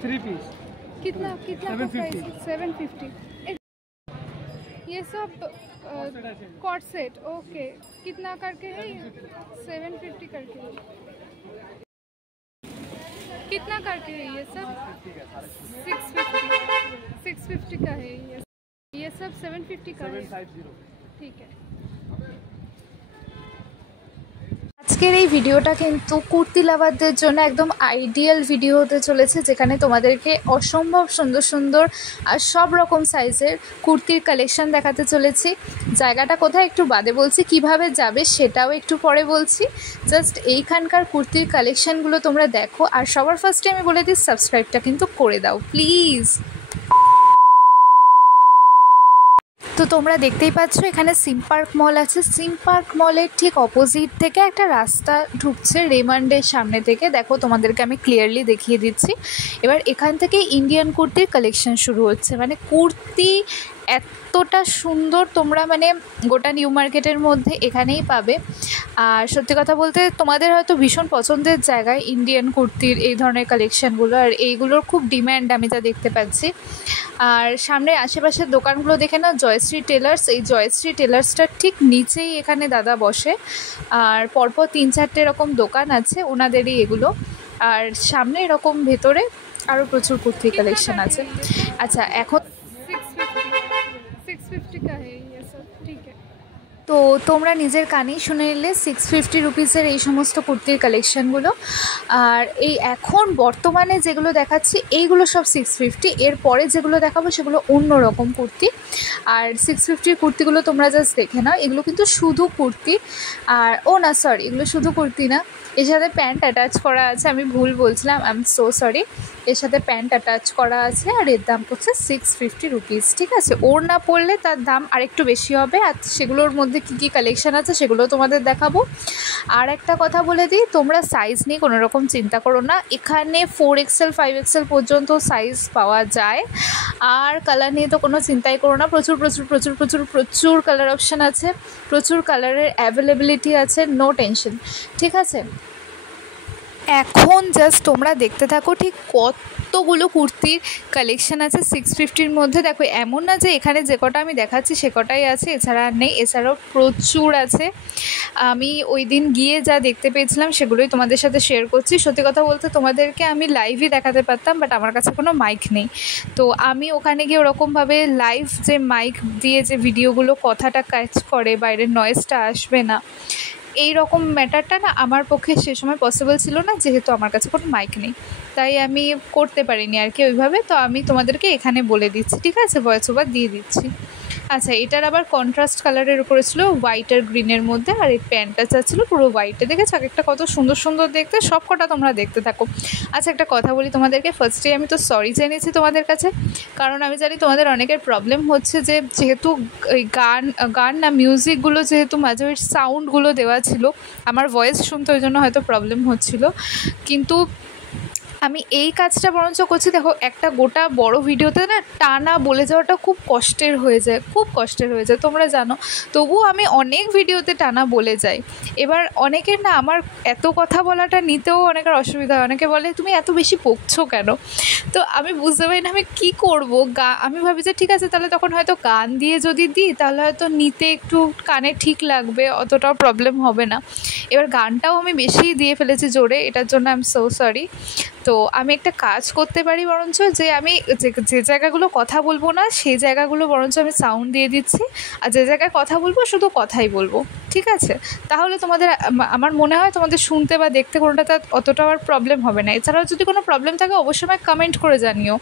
3 piece कितना कितना का प्राइस है? 750। ये सब कॉट सेट ओके, कितना करके है ये? 750 करके। कितना करके है ये सब? 650 का है ये सब 750 का है। ठीक है। আজকের এই ভিডিওটা কিন্তু কুর্তি লাভারদের জন্য একদম আইডিয়াল ভিডিও হতে চলেছে, যেখানে তোমাদেরকে অসম্ভব সুন্দর সুন্দর আর সব রকম সাইজের কুর্তির কালেকশন দেখাতে চলেছি। জায়গাটা কোথায় একটু বাদে বলছি, কিভাবে যাবে সেটাও একটু পরে বলছি। জাস্ট এইখানকার কুর্তির কালেকশনগুলো তোমরা দেখো, আর সবার ফার্স্টে আমি বলে দিই সাবস্ক্রাইবটা কিন্তু করে দাও প্লিজ। তো তোমরা দেখতেই পাচ্ছ এখানে সিম পার্ক মল আছে। সিম পার্ক মলের ঠিক অপোজিট থেকে একটা রাস্তা ঢুকছে রেমান্ডের সামনে থেকে। দেখো তোমাদেরকে আমি ক্লিয়ারলি দেখিয়ে দিচ্ছি। এবার এখান থেকে ইন্ডিয়ান কুর্তির কালেকশন শুরু হচ্ছে। মানে কুর্তি এতটা সুন্দর তোমরা মানে গোটা নিউ মার্কেটের মধ্যে এখানেই পাবে। আর সত্যি কথা বলতে তোমাদের হয়তো ভীষণ পছন্দের জায়গায় ইন্ডিয়ান কুর্তির এই ধরনের কালেকশানগুলো, আর এইগুলোর খুব ডিম্যান্ড আমি যা দেখতে পাচ্ছি। আর সামনে আশেপাশের দোকানগুলো দেখে না, জয়শ্রী টেলার্স। এই জয়শ্রী টেলার্সটার ঠিক নিচেই এখানে দাদা বসে, আর পরপর 3-4টে এরকম দোকান আছে ওনাদেরই এগুলো। আর সামনে এরকম ভেতরে আরও প্রচুর কুর্তি কালেকশন আছে। আচ্ছা এখন 650 का है ये सब। ठीक है, তো তোমরা নিজের কানেই শুনে নিলে 650 রুপিসের এই সমস্ত কুর্তির কালেকশানগুলো। আর এই এখন বর্তমানে যেগুলো দেখাচ্ছি এইগুলো সব 650। এরপরে যেগুলো দেখাবো সেগুলো অন্য রকম কুর্তি। আর 650 কুর্তিগুলো তোমরা জাস্ট দেখে নাও, এগুলো কিন্তু শুধু কুর্তি। আর না সরি, এগুলো শুধু কুর্তি না, এর সাথে প্যান্ট অ্যাটাচ করা আছে। আমি ভুল বলছিলাম, আই এম সো সরি। এর সাথে প্যান্ট অ্যাটাচ করা আছে, আর এর দাম পড়ছে 650 রুপিস। ঠিক আছে, ওর না পড়লে তার দাম আরেকটু বেশি হবে। আর সেগুলোর মধ্যে কী কী কালেকশান আছে সেগুলো তোমাদের দেখাবো। আর একটা কথা বলে দিই, তোমরা সাইজ নিয়ে কোনো রকম চিন্তা করো না। এখানে 4XL 5XL পর্যন্ত সাইজ পাওয়া যায়। আর কালার নিয়ে তো কোনো চিন্তাই করো না, প্রচুর প্রচুর প্রচুর প্রচুর প্রচুর কালার অপশান আছে, প্রচুর কালারের অ্যাভেলেবিলিটি আছে, নো টেনশন। ঠিক আছে, এখন জাস্ট তোমরা দেখতে থাকো ঠিক কতগুলো কুর্তির কালেকশান আছে 650-র মধ্যে। দেখো এমন না যে এখানে যে কটা আমি দেখাচ্ছি সে কটাই আছে, এছাড়া আর নেই, এছাড়াও প্রচুর আছে। আমি ওই দিন গিয়ে যা দেখতে পেয়েছিলাম সেগুলোই তোমাদের সাথে শেয়ার করছি। সত্যি কথা বলতে তোমাদেরকে আমি লাইভই দেখাতে পারতাম, বাট আমার কাছে কোনো মাইক নেই। তো আমি ওখানে গিয়ে ওরকমভাবে লাইভ যে মাইক দিয়ে যে ভিডিওগুলো কথাটা ক্যাচ করে, বাইরের নয়েজটা আসবে না, এই রকম ম্যাটারটা না আমার পক্ষে সে সময় পসিবল ছিল না, যেহেতু আমার কাছে কোনো মাইক নেই, তাই আমি করতে পারিনি আর কি ওইভাবে। তো আমি তোমাদেরকে এখানে বলে দিচ্ছি, ঠিক আছে, ভয়েস ওভার দিয়ে দিচ্ছি। আচ্ছা, এটার আবার কন্ট্রাস্ট কালারের উপরে ছিল, হোয়াইট আর গ্রিনের মধ্যে। আর এই প্যান্টটা চাচ্ছিলো পুরো হোয়াইটে। দেখেছো একটা কত সুন্দর সুন্দর দেখতে, সব কটা তোমরা দেখতে থাকো। আচ্ছা, একটা কথা বলি তোমাদেরকে, ফার্স্টে আমি তো সরি জেনেছি তোমাদের কাছে, কারণ আমি জানি তোমাদের অনেকের প্রবলেম হচ্ছে যে যেহেতু ওই গান না মিউজিকগুলো যেহেতু মাঝে ওই সাউন্ডগুলো দেওয়া ছিল, আমার ভয়েস শুনতে ওই জন্য হয়তো প্রবলেম হচ্ছিল। কিন্তু আমি এই কাজটা বরঞ্চ করছি। দেখো একটা গোটা বড় ভিডিওতে না টানা বলে যাওয়াটা খুব কষ্টের হয়ে যায়, খুব কষ্টের হয়ে যায়, তোমরা জানো। তবুও আমি অনেক ভিডিওতে টানা বলে যাই। এবার অনেকের না আমার এত কথা বলাটা নিতেও অনেকের অসুবিধা হয়, অনেকে বলে তুমি এত বেশি বকছো কেন। তো আমি বুঝতে পারি না আমি কী করবো। আমি ভাবি যে ঠিক আছে তাহলে তখন হয়তো গান দিয়ে যদি দিই তাহলে হয়তো নিতে একটু কানে ঠিক লাগবে, অতটাও প্রবলেম হবে না। এবার গানটাও আমি বেশি দিয়ে ফেলেছি জোরে, এটার জন্য আই এম সো সরি। তো আমি একটা কাজ করতে পারি বরঞ্চ, যে আমি যে জায়গাগুলো কথা বলবো না সেই জায়গাগুলো বরঞ্চ আমি সাউন্ড দিয়ে দিচ্ছি, আর যে জায়গায় কথা বলবো শুধু কথাই বলবো, ঠিক আছে। তাহলে তোমাদের আমার মনে হয় তোমাদের শুনতে বা দেখতে কোনোটাতে অতটা আর প্রবলেম হবে না। এছাড়াও যদি কোনো প্রবলেম থাকে অবশ্যই আমায় কমেন্ট করে জানিও,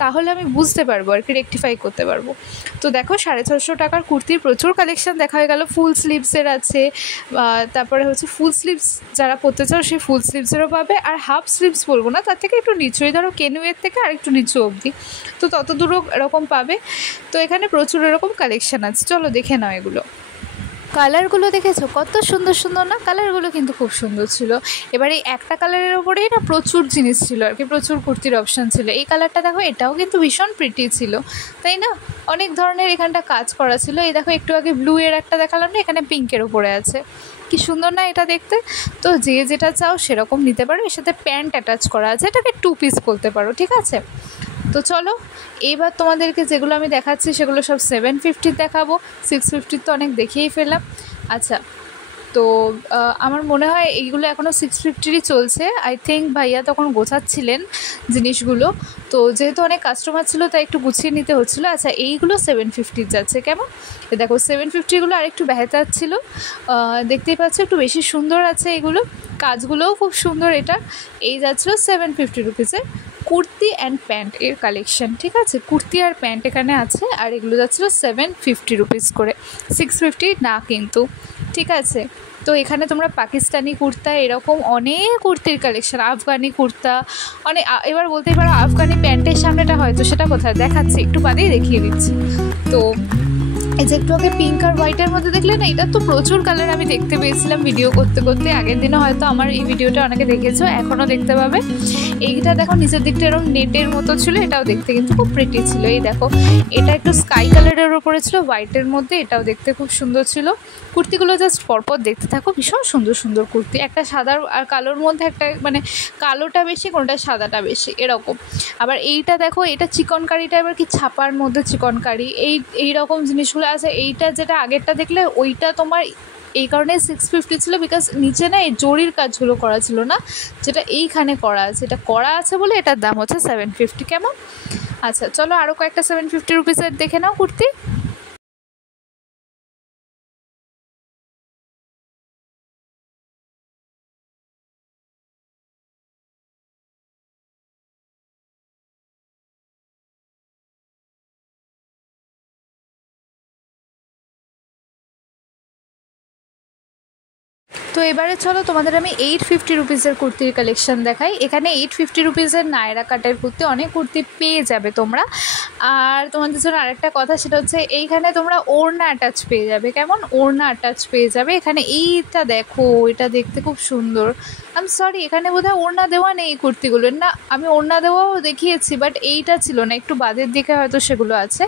তাহলে আমি বুঝতে পারবো আর কি, রেকটিফাই করতে পারবো। তো দেখো 650 টাকার কুর্তির প্রচুর কালেকশান দেখা হয়ে গেল। ফুল স্লিভসের আছে, তারপরে হচ্ছে ফুল স্লিভস যারা পরতে চাও সেই ফুল স্লিভসেরও পাবে। আর হাফ স্লিভস বলবো না, তার থেকে একটু নিচুই, ধরো কেনুয়ের থেকে আর একটু নিচু অবধি, তো তত দূরও এরকম পাবে। তো এখানে প্রচুর এরকম কালেকশান আছে, চলো দেখে নাও এগুলো। কালারগুলো দেখেছো কত সুন্দর সুন্দর না? কালারগুলো কিন্তু খুব সুন্দর ছিল। এবার এই একটা কালারের ওপরেই না প্রচুর জিনিস ছিল আর কি, প্রচুর কুর্তির অপশান ছিল। এই কালারটা দেখো, এটাও কিন্তু ভীষণ প্রিটি ছিল, তাই না? অনেক ধরনের এখানটা কাজ করা ছিল। এই দেখো একটু আগে ব্লু এর একটা দেখালাম না, এখানে পিঙ্কের ওপরে আছে, কি সুন্দর না এটা দেখতে? তো যে যেটা চাও সেরকম নিতে পারো। এর সাথে প্যান্ট অ্যাটাচ করা আছে, এটাকে 2 পিস বলতে পারো, ঠিক আছে? তো চলো এইবার তোমাদেরকে যেগুলো আমি দেখাচ্ছি সেগুলো সব 750 দেখাবো। 650 তো অনেক দেখিয়েই ফেললাম। আচ্ছা, তো আমার মনে হয় এইগুলো এখনও 650ই চলছে। আই থিঙ্ক ভাইয়া তখন গোছাচ্ছিলেন জিনিসগুলো, তো যেহেতু অনেক কাস্টমার ছিল তাই একটু গুছিয়ে নিতে হচ্ছিলো। আচ্ছা, এইগুলো 750 যাচ্ছে। কেমন দেখো, 750গুলো আর একটু বেহতার ছিল, দেখতেই পাচ্ছ একটু বেশি সুন্দর আছে এগুলো, কাজগুলোও খুব সুন্দর। এটা এই যাচ্ছিলো 750 রুপিসের কুর্তি অ্যান্ড প্যান্ট এর কালেকশন, ঠিক আছে? কুর্তি আর প্যান্ট এখানে আছে, আর এগুলো যাচ্ছিলো 750 রুপিস করে, 650 না কিন্তু, ঠিক আছে? তো এখানে তোমরা পাকিস্তানি কুর্তা, এরকম অনেক কুর্তির কালেকশন, আফগানি কুর্তা অনেক। এবার বলতেই পারো আফগানি প্যান্টের সামনেটা হয়তো সেটা কোথায় দেখাচ্ছি, একটু বাদেই দেখিয়ে দিচ্ছি। তো এই যে একটু আগে পিঙ্ক আর হোয়াইটের মধ্যে দেখলে না, এটা তো প্রচুর কালার আমি দেখতে পেয়েছিলাম ভিডিও করতে করতে। আগের দিনও হয়তো আমার এই ভিডিওটা অনেকে দেখেছো, এখনও দেখতে পাবে। এইটা দেখো নিচের দিকটা এরকম নেটের মতো ছিল, এটাও দেখতে কিন্তু খুব প্রিটি ছিল। এই দেখো, এটা একটু স্কাই কালারের ওপরে ছিল হোয়াইটের মধ্যে, এটাও দেখতে খুব সুন্দর ছিল। কুর্তিগুলো জাস্ট পরপর দেখতে থাকো, ভীষণ সুন্দর সুন্দর কুর্তি। একটা সাদা আর কালোর মধ্যে একটা, মানে কালোটা বেশি, কোনটা সাদাটা বেশি এরকম। আবার এইটা দেখো, এটা চিকনকারিটা এবার কি ছাপার মধ্যে চিকনকারি, এই রকম জিনিসগুলো আছে। এইটা যেটা আগেরটা দেখলে ওইটা তোমার এই কারণে 650 ছিল, বিকজ নিচে না এই জরির কাজগুলো করা ছিল না, যেটা এইখানে করা আছে, এটা করা আছে বলে এটার দাম হচ্ছে 750। কেমন? আচ্ছা চলো আরও কয়েকটা 750 রুপিসের দেখে নাও কুর্তি। তো এবারে চলো তোমাদের আমি 850 রুপিসের কুর্তির কালেকশন দেখাই। এখানে 850 রুপিসের নায়রা কাটের কুর্তি, অনেক কুর্তি পেয়ে যাবে তোমরা। আর তোমাদের জন্য আরেকটা কথা, সেটা হচ্ছে এইখানে তোমরা ওড়না অ্যাটাচ পেয়ে যাবে। কেমন? ওড়না অ্যাটাচ পেয়ে যাবে এখানে। এইটা দেখো, এটা দেখতে খুব সুন্দর। আই এম সরি, এখানে বোধহয় ওড়না দেওয়া নেই এই কুর্তিগুলোর। না, আমি ওড়না দেওয়াও দেখিয়েছি, বাট এইটা ছিল না, একটু বাদের দিকে হয়তো সেগুলো আছে।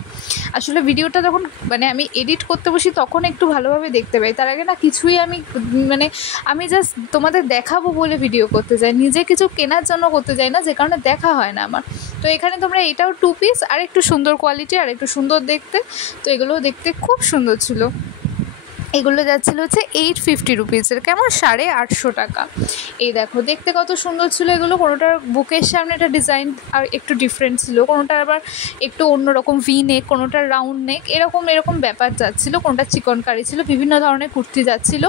আসলে ভিডিওটা যখন মানে আমি এডিট করতে বসি তখন একটু ভালোভাবে দেখতে পাই, তার আগে না কিছুই আমি জাস্ট তোমাদের দেখাবো বলে ভিডিও করতে চাই, নিজে কিছু কেনার জন্য করতে চাই না, যে কারণে দেখা হয় না আমার। তো এখানে তোমরা এটাও 2 পিস, আর একটু সুন্দর কোয়ালিটি আর একটু সুন্দর দেখতে। তো এগুলোও দেখতে খুব সুন্দর ছিল। এগুলো যাচ্ছিলো হচ্ছে 850 রুপিসের। কেমন? 850 টাকা। এই দেখো, দেখতে কত সুন্দর ছিল এগুলো। কোনোটার বুকের সামনে একটা ডিজাইন আর একটু ডিফারেন্ট ছিল, কোনোটার আবার একটু অন্যরকম ভি নেক, কোনোটার রাউন্ড নেক, এরকম ব্যাপার যাচ্ছিলো। কোনোটা চিকনকারি ছিল, বিভিন্ন ধরনের কুর্তি যাচ্ছিলো।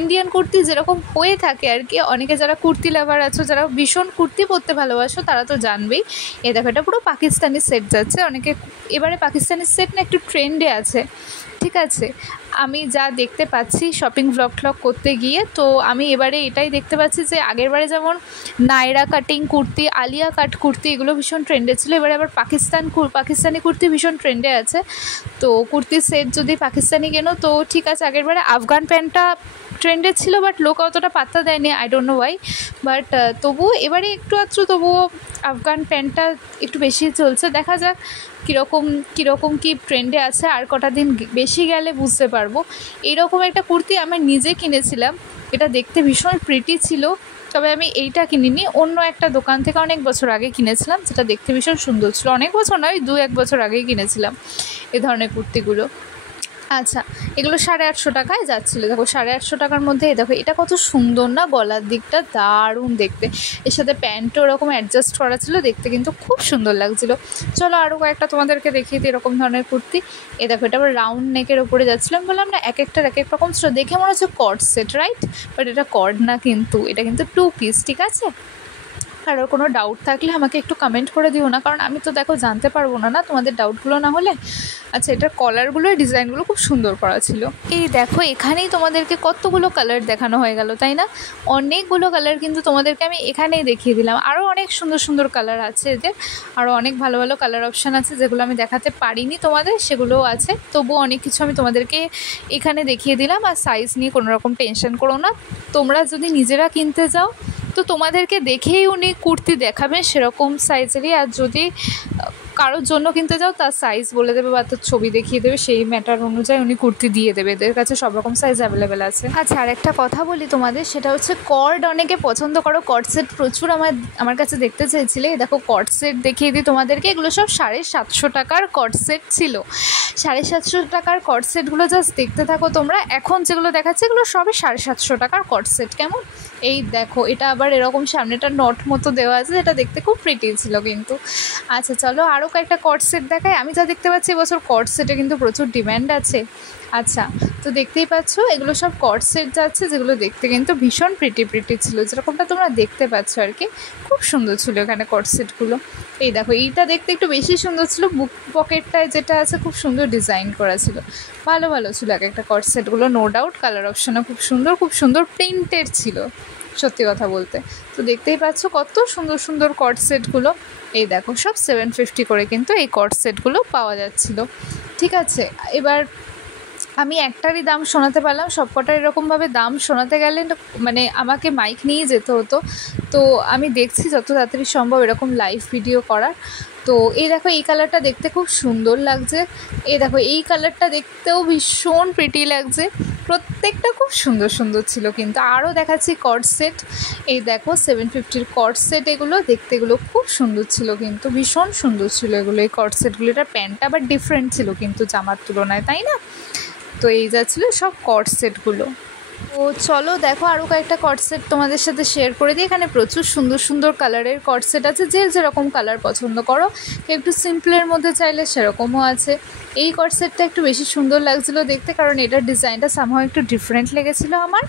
ইন্ডিয়ান কুর্তি যেরকম হয়ে থাকে আর কি, অনেকে যারা কুর্তি লাভার আছো, যারা ভীষণ কুর্তি পরতে ভালোবাসো, তারা তো জানবেই। এই দেখো, এটা পুরো পাকিস্তানি সেট যাচ্ছে। অনেকে এবারে পাকিস্তানি সেট না একটু ট্রেন্ডে আছে, ঠিক আছে? আমি যা দেখতে পাচ্ছি শপিং ব্লগ করতে গিয়ে, তো আমি এবারে এটাই দেখতে পাচ্ছি যে আগেরবারে যেমন নায়রা কাটিং কুর্তি, আলিয়া কাট কুর্তি, এগুলো ভীষণ ট্রেন্ডে ছিল, এবারে আবার পাকিস্তানি কুর্তি ভীষণ ট্রেন্ডে আছে। তো কুর্তির সেট যদি পাকিস্তানি কেনো তো ঠিক আছে। আগেরবারে আফগান প্যান্টটা ট্রেন্ডে ছিল, বাট লোক অতটা পাত্তা দেয়নি, I don't know Y. But তবুও এবারে একটু আধটু তবুও আফগান প্যান্টটা একটু বেশি চলছে। দেখা যাক কীরকম কি ট্রেন্ডে আছে, আর কটা দিন বেশি গেলে বুঝতে পারবো। এইরকম একটা কুর্তি আমি নিজে কিনেছিলাম, এটা দেখতে ভীষণ প্রিটি ছিল। তবে আমি এইটা কিনিনি, অন্য একটা দোকান থেকে অনেক বছর আগে কিনেছিলাম, যেটা দেখতে ভীষণ সুন্দর ছিল। অনেক বছর নয়, 2-1 বছর আগেই কিনেছিলাম এই ধরনের কুর্তিগুলো। আচ্ছা, এগুলো 850 টাকায় যাচ্ছিলো। দেখো 850 টাকার মধ্যে দেখো এটা কত সুন্দর না, গলার দিকটা দারুণ দেখতে। এর সাথে প্যান্টও ওরকম অ্যাডজাস্ট করা ছিল, দেখতে কিন্তু খুব সুন্দর লাগছিলো। চলো আরও কয়েকটা তোমাদেরকে দেখিয়ে দিই এরকম ধরনের কুর্তি। এ দেখো, এটা আবার রাউন্ড নেকের ওপরে যাচ্ছিলাম, বললাম না এক একটার এক এক রকম ছিল। দেখে মনে হচ্ছে কর্ড সেট, রাইট? বাট এটা কর্ড না কিন্তু, এটা কিন্তু 2 পিস, ঠিক আছে? কারোর কোনো ডাউট থাকলে আমাকে একটু কমেন্ট করে দিও না, কারণ আমি তো দেখো জানতে পারবো না তোমাদের ডাউটগুলো না হলে। আচ্ছা, এটার কলারগুলো ডিজাইনগুলো খুব সুন্দর করা ছিল। এই দেখো এখানেই তোমাদেরকে কতগুলো কালার দেখানো হয়ে গেল, তাই না? অনেকগুলো কালার কিন্তু তোমাদেরকে আমি এখানেই দেখিয়ে দিলাম। আরও অনেক সুন্দর সুন্দর কালার আছে এদের, আরও অনেক ভালো ভালো কালার অপশান আছে যেগুলো আমি দেখাতে পারিনি তোমাদের, সেগুলোও আছে। তবুও অনেক কিছু আমি তোমাদেরকে এখানে দেখিয়ে দিলাম। আর সাইজ নিয়ে কোনো রকম টেনশন করো না, তোমরা যদি নিজেরা কিনতে যাও তো তোমাদেরকে দেখেই উনি কুর্তি দেখাবেন সেরকম সাইজেরই। আর যদি কারোর জন্য কিনতে যাও তার সাইজ বলে দেবে বা তার ছবি দেখিয়ে দেবে, সেই ম্যাটার অনুযায়ী উনি কুর্তি দিয়ে দেবে। এদের কাছে সব রকম সাইজ অ্যাভেলেবেল আছে। আচ্ছা, আর একটা কথা বলি তোমাদের, সেটা হচ্ছে কর্ড অনেকে পছন্দ করো, কর্ড সেট প্রচুর আমার কাছে দেখতে চেয়েছিলে। দেখো কর্ড সেট দেখিয়ে দিই তোমাদেরকে। এগুলো সব 750 টাকার কর্ড সেট ছিল। 750 টাকার কর্ড সেটগুলো জাস্ট দেখতে থাকো তোমরা। এখন যেগুলো দেখাচ্ছে এগুলো সবই 750 টাকার কর্ড সেট। কেমন? এই দেখো, এটা আবার এরকম সামনেটা নট মতো দেওয়া আছে, যেটা দেখতে খুব প্রিটি ছিল কিন্তু। আচ্ছা চলো আরও কয়েকটা কর্ড সেট দেখাই। আমি যা দেখতে পাচ্ছি এবছর কর্ড সেটে কিন্তু প্রচুর ডিম্যান্ড আছে। আচ্ছা, তো দেখতেই পাচ্ছ এগুলো সব কর্ড সেট যাচ্ছে, যেগুলো দেখতে কিন্তু ভীষণ প্রিটি ছিল, যেরকমটা তোমরা দেখতে পাচ্ছ আর কি। খুব সুন্দর ছিল এখানে কর্ড সেটগুলো। এই দেখো, এইটা দেখতে একটু বেশি সুন্দর ছিল, বুক পকেটটায় যেটা আছে খুব সুন্দর ডিজাইন করা ছিল। ভালো ভালো ছিল এক একটা কর্ড সেটগুলো, নো ডাউট। কালার অপশানও খুব সুন্দর প্রিন্টেড ছিল, সত্যি কথা বলতে। তো দেখতেই পাচ্ছ কত সুন্দর সুন্দর কর্ড সেটগুলো। এই দেখো, সব 750 করে কিন্তু এই কর্ড সেটগুলো পাওয়া যাচ্ছিল। ঠিক আছে, এবার আমি একটারই দাম শোনাতে পারলাম, সবকটার এরকমভাবে দাম শোনাতে গেলে মানে আমাকে মাইক নিয়ে যেতে হতো। তো আমি দেখছি যত তাড়াতাড়ি সম্ভব এরকম লাইভ ভিডিও করার। তো এই দেখো, এই কালারটা দেখতে খুব সুন্দর লাগছে। এই দেখো, এই কালারটা দেখতেও ভীষণ প্রিটি লাগছে। প্রত্যেকটা খুব সুন্দর সুন্দর ছিল কিন্তু। আরও দেখাচ্ছি কর্ড সেট। এই দেখো 750 কর্ড সেট, এগুলো দেখতে এগুলো খুব সুন্দর ছিল কিন্তু, ভীষণ সুন্দর ছিল এগুলো। এই কর্ড সেটগুলো, এটার প্যান্টটা আবার ডিফারেন্ট ছিল কিন্তু জামার তুলনায়, তাই না? তো এই যা ছিল সব কর্ড সেটগুলো। তো চলো দেখো আরও কয়েকটা কর্ড সেট তোমাদের সাথে শেয়ার করে দিই। এখানে প্রচুর সুন্দর সুন্দর কালারের কর্ড সেট আছে, যে যেরকম কালার পছন্দ করো। একটু সিম্পলের মধ্যে চাইলে সেরকমও আছে। এই কর্ড সেটটা একটু বেশি সুন্দর লাগছিলো দেখতে, কারণ এটার ডিজাইনটা সামহাও একটু ডিফারেন্ট লেগেছিলো আমার।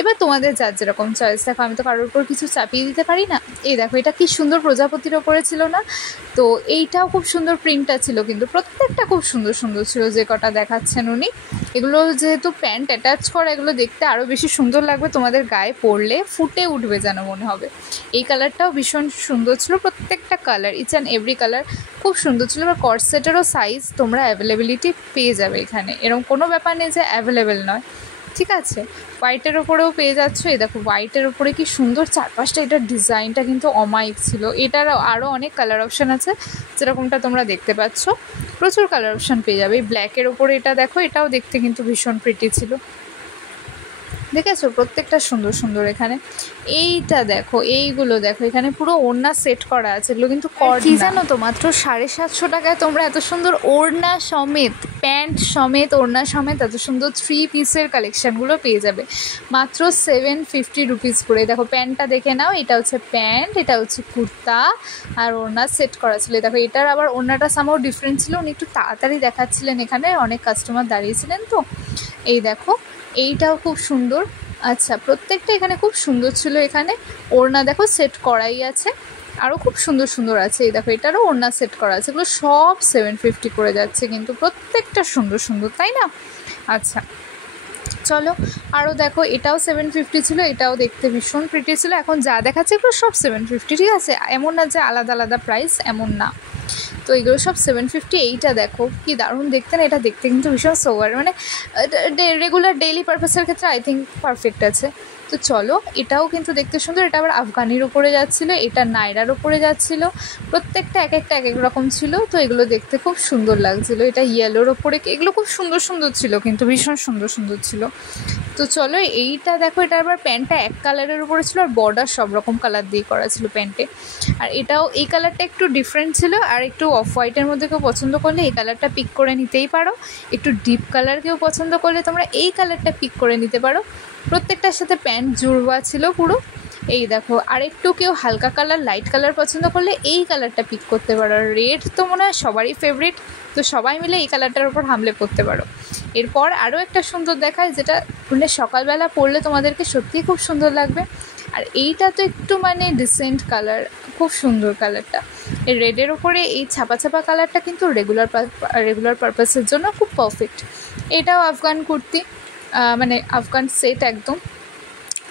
এবার তোমাদের যার যেরকম চয়েস। দেখো, আমি তো কারোর উপর কিছু চাপিয়ে দিতে পারি না। এই দেখো, এটা কি সুন্দর প্রজাপতির ওপরে ছিল না? তো এইটাও খুব সুন্দর প্রিন্টটা ছিল কিন্তু, প্রত্যেকটা খুব সুন্দর সুন্দর ছিল যে কটা দেখাচ্ছেন উনি। এগুলো যেহেতু প্যান্ট অ্যাটাচ করা, এগুলো দেখতে আরও বেশি সুন্দর লাগবে, তোমাদের গায়ে পরলে ফুটে উঠবে যেন মনে হবে। এই কালারটাও ভীষণ সুন্দর ছিল, প্রত্যেকটা colour, each and every colour খুব সুন্দর ছিল। এবার কর্ড সেটেরও সাইজ তোমরা অ্যাভেলেবিলিটি পেয়ে যাবে এখানে, এরকম কোনো ব্যাপার নেই যে অ্যাভেলেবেল নয়। ঠিক আছে, হোয়াইটের ওপরেও পেয়ে যাচ্ছ। এই দেখো, হোয়াইটের ওপরে কি সুন্দর চারপাশটা, এটার ডিজাইনটা কিন্তু অমায়িক ছিল। এটার আরও অনেক কালার অপশান আছে, যেরকমটা তোমরা দেখতে পাচ্ছ। প্রচুর কালার অপশান পেয়ে যাবে। এই ব্ল্যাকের ওপরে এটা দেখো, এটাও দেখতে কিন্তু ভীষণ প্রিটি ছিল। দেখেছো, প্রত্যেকটা সুন্দর সুন্দর। এখানে এইটা দেখো, এইগুলো দেখো, এখানে পুরো ওড়না সেট করা আছে। এগুলো কিন্তু কি জানো তো, মাত্র 750 টাকায় তোমরা এত সুন্দর ওড়না সমেত, প্যান্ট সমেত, ওড়না সমেত এত সুন্দর 3 পিসের কালেকশানগুলো পেয়ে যাবে মাত্র 750 রুপিস করে। দেখো প্যান্টটা দেখে নাও, এটা হচ্ছে প্যান্ট, এটা হচ্ছে কুর্তা, আর ওড়না সেট করা ছিল। দেখো, এটার আবার ওড়নাটা সামহাও ডিফারেন্ট ছিল, উনি একটু তাড়াতাড়ি দেখাচ্ছিলেন, এখানে অনেক কাস্টমার দাঁড়িয়েছিলেন তো। এই দেখো, এইটাও খুব সুন্দর। আচ্ছা, প্রত্যেকটা এখানে খুব সুন্দর ছিল। এখানে ওড়না দেখো সেট করাই আছে, আরও খুব সুন্দর সুন্দর আছে। এই দেখো, এটারও ওড়না সেট করা আছে। এগুলো সব 750 করে যাচ্ছে কিন্তু, প্রত্যেকটা সুন্দর সুন্দর, তাই না? আচ্ছা চলো আরও দেখো, এটাও 750 ছিল, এটাও দেখতে ভীষণ প্রিটি ছিল। এখন যা দেখাচ্ছে এগুলো সব 750, ঠিক আছে? এমন না যে আলাদা আলাদা প্রাইস, এমন না। তো এগুলো সব 750। এইটা দেখো কি দারুণ দেখতে না, এটা দেখতে কিন্তু ভীষণ সোভার, মানে রেগুলার ডেইলি পারপাসের ক্ষেত্রে আই থিঙ্ক পারফেক্ট আছে। তো চলো, এটাও কিন্তু দেখতে সুন্দর। এটা আবার আফগানির ওপরে যাচ্ছিলো, এটা নায়রার ওপরে যাচ্ছিলো। প্রত্যেকটা এক একটা এক এক রকম ছিল। তো এগুলো দেখতে খুব সুন্দর লাগছিলো। এটা ইয়েলোর ওপরে, এগুলো খুব সুন্দর সুন্দর ছিল কিন্তু, ভীষণ সুন্দর সুন্দর ছিল। তো চলো, এইটা দেখো, এটা আবার প্যান্টটা এক কালারের উপরে ছিল, আর বর্ডার সব রকম কালার দিয়ে করা ছিল প্যান্টে। আর এটাও, এই কালারটা একটু ডিফারেন্ট ছিল। আর একটু অফ হোয়াইটের মধ্যে কেউ পছন্দ করলে এই কালারটা পিক করে নিতেই পারো। একটু ডিপ কালার কেউ পছন্দ করলে তোমরা এই কালারটা পিক করে নিতে পারো। প্রত্যেকটার সাথে প্যান্ট জুড়বা ছিল পুরো। এই দেখো, আর একটু কেউ হালকা কালার, লাইট কালার পছন্দ করলে এই কালারটা পিক করতে পারো। রেড তো মনে হয় সবারই ফেভারিট, তো সবাই মিলে এই কালারটার উপর হামলে পড়তে পারো। এরপর আরও একটা সুন্দর দেখায়, যেটা মানে সকালবেলা পরলে তোমাদেরকে সত্যিই খুব সুন্দর লাগবে। আর এইটা তো একটু মানে ডিসেন্ট কালার, খুব সুন্দর কালারটা। এই রেডের ওপরে এই ছাপা ছাপা কালারটা কিন্তু রেগুলার পারপাসের জন্য খুব পারফেক্ট। এটাও আফগান কুর্তি, মানে আফগান সেট একদম।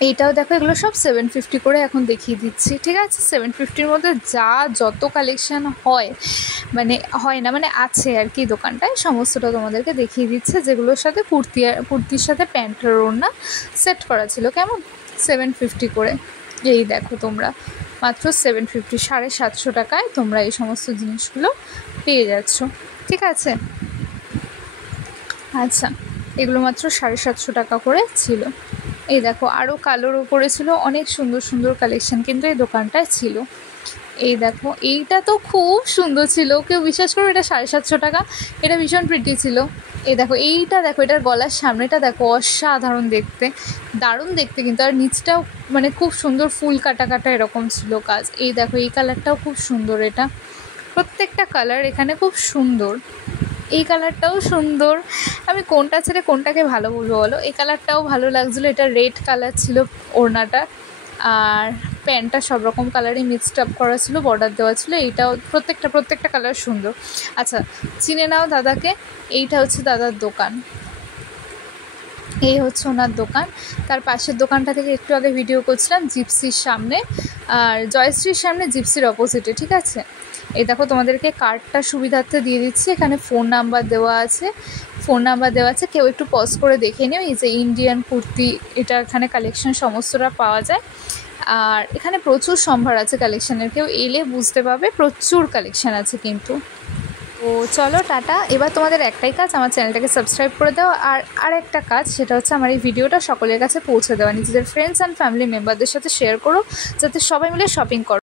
এইটাও দেখো, এগুলো সব 750 করে এখন দেখিয়ে দিচ্ছি, ঠিক আছে। 750-র মধ্যে যত কালেকশান হয়, মানে হয় না, মানে আছে আর কি দোকানটায়, সমস্তটা তোমাদেরকে দেখিয়ে দিচ্ছে, যেগুলোর সাথে কুর্তির সাথে প্যান্টের ওড়না সেট করা ছিল। কেমন 750 করে। এই দেখো তোমরা মাত্র 750, 750 টাকায় তোমরা এই সমস্ত জিনিসগুলো পেয়ে যাচ্ছ, ঠিক আছে। আচ্ছা, এগুলো মাত্র 750 টাকা করে ছিল। এই দেখো আরও কালোর ওপরে ছিল অনেক সুন্দর সুন্দর কালেকশান কিন্তু এই দোকানটায় ছিল। এই দেখো এইটা তো খুব সুন্দর ছিল, কেউ বিশ্বাস করো এটা 750 টাকা, এটা ভীষণ প্রিটি ছিল। এই দেখো এইটা দেখো, এটার গলার সামনেটা দেখো, অসাধারণ দেখতে, দারুণ দেখতে কিন্তু। আর নিচটাও মানে খুব সুন্দর ফুল কাটা কাটা এরকম ছিল কাজ। এই দেখো এই কালারটাও খুব সুন্দর, এটা প্রত্যেকটা কালার এখানে খুব সুন্দর। এই কালারটাও সুন্দর, আমি কোনটা ছেড়ে কোনটাকে ভালো বলবো বলো। এই কালারটাও ভালো লাগছিলো, এটা রেড কালার ছিল ওড়নাটা, আর প্যান্টটা সব রকম কালারই মিক্সড আপ করা ছিল, বর্ডার দেওয়া ছিল। এইটাও প্রত্যেকটা কালার সুন্দর। আচ্ছা, চিনে নাও দাদাকে, এইটা হচ্ছে দাদার দোকান, এই হচ্ছে ওনার দোকান। তার পাশের দোকানটা থেকে একটু আগে ভিডিও করছিলাম, জিপসির সামনে, আর জয়শ্রীর সামনে, জিপসির অপোজিটে, ঠিক আছে। এই দেখো তোমাদেরকে কার্ডটা সুবিধার্থে দিয়ে দিচ্ছি, এখানে ফোন নাম্বার দেওয়া আছে, কেউ একটু পজ করে দেখে নিও। এই যে ইন্ডিয়ান কুর্তি, এটা এখানে কালেকশন সমস্তটা পাওয়া যায়, আর এখানে প্রচুর সম্ভার আছে কালেকশানের, কেউ এলে বুঝতে পারবে, প্রচুর কালেকশান আছে কিন্তু। তো চলো টাটা। এবার তোমাদের একটাই কাজ, আমার চ্যানেলটাকে সাবস্ক্রাইব করে দাও, আর একটা কাজ, সেটা হচ্ছে আমার এই ভিডিওটা সকলের কাছে পৌঁছে দেওয়া, নিজেদের ফ্রেন্ডস অ্যান্ড ফ্যামিলি মেম্বারদের সাথে শেয়ার করো, যাতে সবাই মিলে শপিং করো।